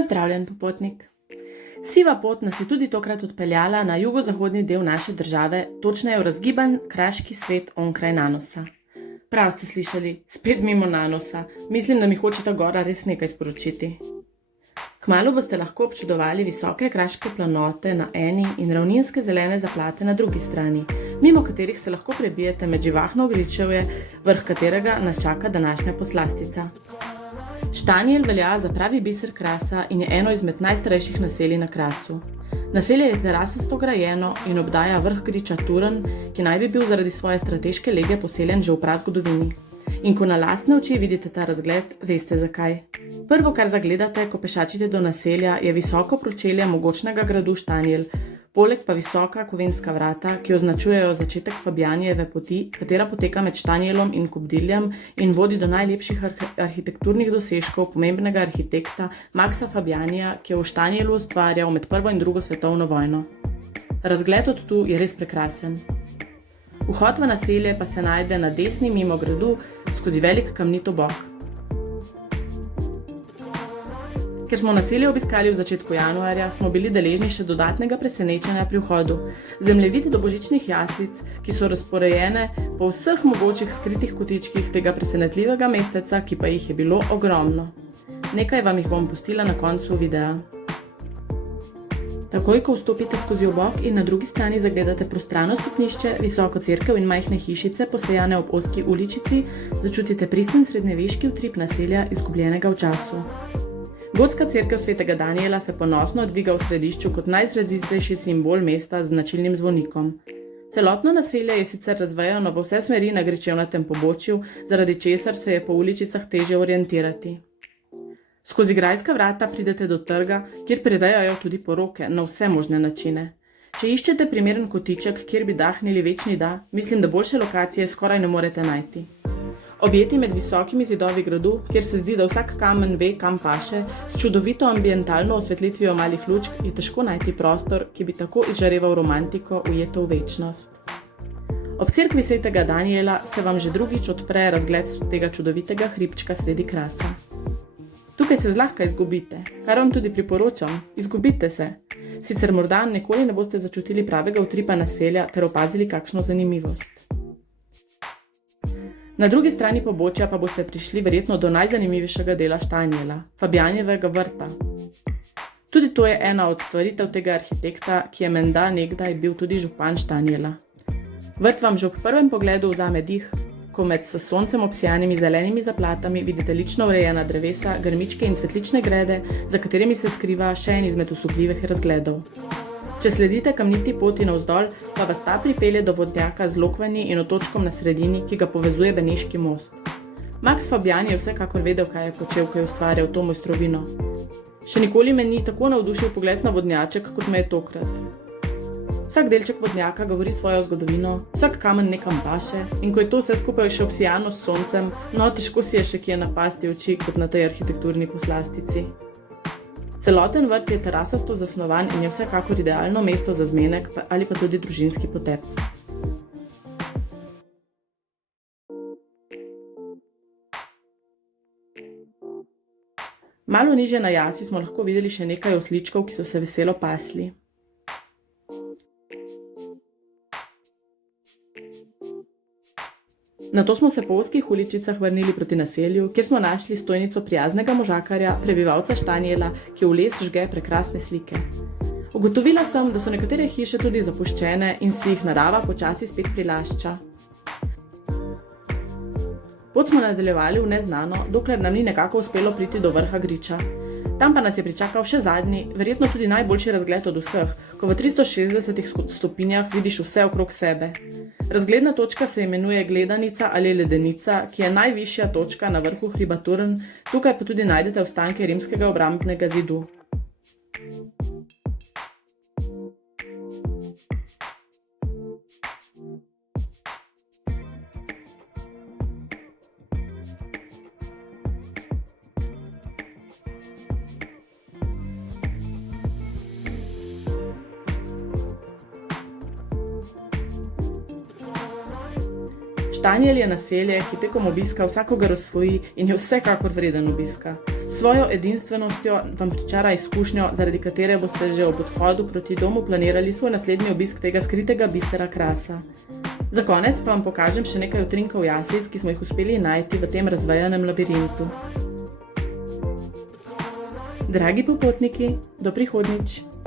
Pozdravljen, popotnik. Siva pot nas je tudi tokrat odpeljala na jugozahodni del naše države, točneje v razgiban kraški svet onkraj Nanosa. Prav ste slišali, spet mimo Nanosa. Mislim, da mi hoče ta gora res nekaj sporočiti. Kmalu boste lahko občudovali visoke kraške planote na eni in ravninske zelene zaplate na drugi strani, mimo katerih se lahko prebijete med živahno gričevje, vrh katerega nas čaka današnja poslastica. Štanjel velja za pravi biser Krasa in je eno izmed najstarejših naselij na Krasu. Naselje je terasasto grajeno in obdaja vrh griča Turn, ki naj bi bil zaradi svoje strateške lege poseljen že v prazgodovini. In ko na lastne oči vidite ta razgled, veste zakaj. Prvo, kar zagledate, ko pešačite do naselja, je visoko pročelje mogočnega gradu Štanjel, poleg pa visoka kovinska vrata, ki označujejo začetek Fabjanijeve poti, katera poteka med Štanjelom in Kobdiljem in vodi do najlepših arhitekturnih dosežkov pomembnega arhitekta Maxa Fabjanija, ki je v Štanjelu ustvarjal med Prvo in Drugo svetovno vojno. Razgled od tu je res prekrasen. Vhod v naselje pa se najde na desni mimo gradu skozi velik kamnit obok. Ker smo naselje obiskali v začetku januarja, smo bili deležni še dodatnega presenečenja pri vhodu. Zemljevid do božičnih jaslic, ki so razporejene po vseh mogočih skritih kotičkih tega presenetljivega mesteca, ki pa jih je bilo ogromno. Nekaj vam jih bom pustila na koncu videa. Takoj, ko vstopite skozi obok in na drugi strani zagledate prostrano stopnišče, visoko cerkev in majhne hišice, posejane ob ozki uličici, začutite pristen srednjeveški utrip naselja, izgubljenega v času. Gotska cerkev svetega Danijela se ponosno dviga v središču kot najizrazitejši simbol mesta z značilnim zvonikom. Celotno naselje je sicer razvejano v vse smeri na gričevnatem pobočju, zaradi česar se je po uličicah težje orientirati. Skozi grajska vrata pridete do trga, kjer prirejajo tudi poroke na vse možne načine. Če iščete primeren kotiček, kjer bi dahnili večni da, mislim, da boljše lokacije skoraj ne morete najti. Objeti med visokimi zidovi gradu, kjer se zdi, da vsak kamen ve, kam paše, s čudovito ambientalno osvetlitvijo malih lučk, je težko najti prostor, ki bi tako izžareval romantiko, ujeto v večnost. Ob cerkvi svetega Danijela se vam že drugič odpre razgled tega čudovitega hribčka sredi Krasa. Tukaj se zlahka izgubite, kar vam tudi priporočam, izgubite se. Sicer morda nikoli ne boste začutili pravega utripa naselja ter opazili kakšno zanimivost. Na drugi strani pobočja pa boste prišli verjetno do najzanimivejšega dela Štanjela, Fabjanijevega vrta. Tudi to je ena od stvaritev tega arhitekta, ki je menda nekdaj bil tudi župan Štanjela. Vrt vam že ob prvem pogledu vzame dih, ko med s soncem obsijanimi zelenimi zaplatami vidite lično urejena drevesa, grmičke in cvetlične grede, za katerimi se skriva še en izmed osupljivih razgledov. Če sledite kamniti poti navzdol, pa vas ta pripelje do vodnjaka z lokvanji in otočkom na sredini, ki ga povezuje Beneški most. Max Fabjan je vsekakor vedel, kaj je počel, ko je ustvarjal to mojstrovino. Še nikoli me ni tako navdušil pogled na vodnjaček, kot me je tokrat. Vsak delček vodnjaka govori svojo zgodovino, vsak kamen nekam paše in ko je to vse skupaj še obsijano s soncem, no težko si je še kje napasti oči kot na tej arhitekturni poslastici. Celoten vrt je terasasto zasnovan in je vsekakor idealno mesto za zmenek ali pa tudi družinski potep. Malo nižje na jasi smo lahko videli še nekaj osličkov, ki so se veselo pasli. Nato smo se po ozkih uličicah vrnili proti naselju, kjer smo našli stojnico prijaznega možakarja, prebivalca Štanjela, ki v les žge prekrasne slike. Ugotovila sem, da so nekatere hiše tudi zapuščene in si jih narava počasi spet prilašča. Pot smo nadaljevali v neznano, dokler nam ni nekako uspelo priti do vrha griča. Tam pa nas je pričakal še zadnji, verjetno tudi najboljši razgled od vseh, ko v 360 stopinjah vidiš vse okrog sebe. Razgledna točka se imenuje Gledanica ali Ledenica, ki je najvišja točka na vrhu hriba Turn, tukaj pa tudi najdete ostanke rimskega obrambnega zidu. Štanjel je naselje, ki tekom obiska vsakogar osvoji in je vsekakor vreden obiska. Svojo edinstvenostjo vam pričara izkušnjo, zaradi katere boste že ob odhodu proti domu planirali svoj naslednji obisk tega skritega bisera krasa. Za konec pa vam pokažem še nekaj utrinkov jaslic, ki smo jih uspeli najti v tem razvejanem labirintu. Dragi popotniki, do prihodnjič!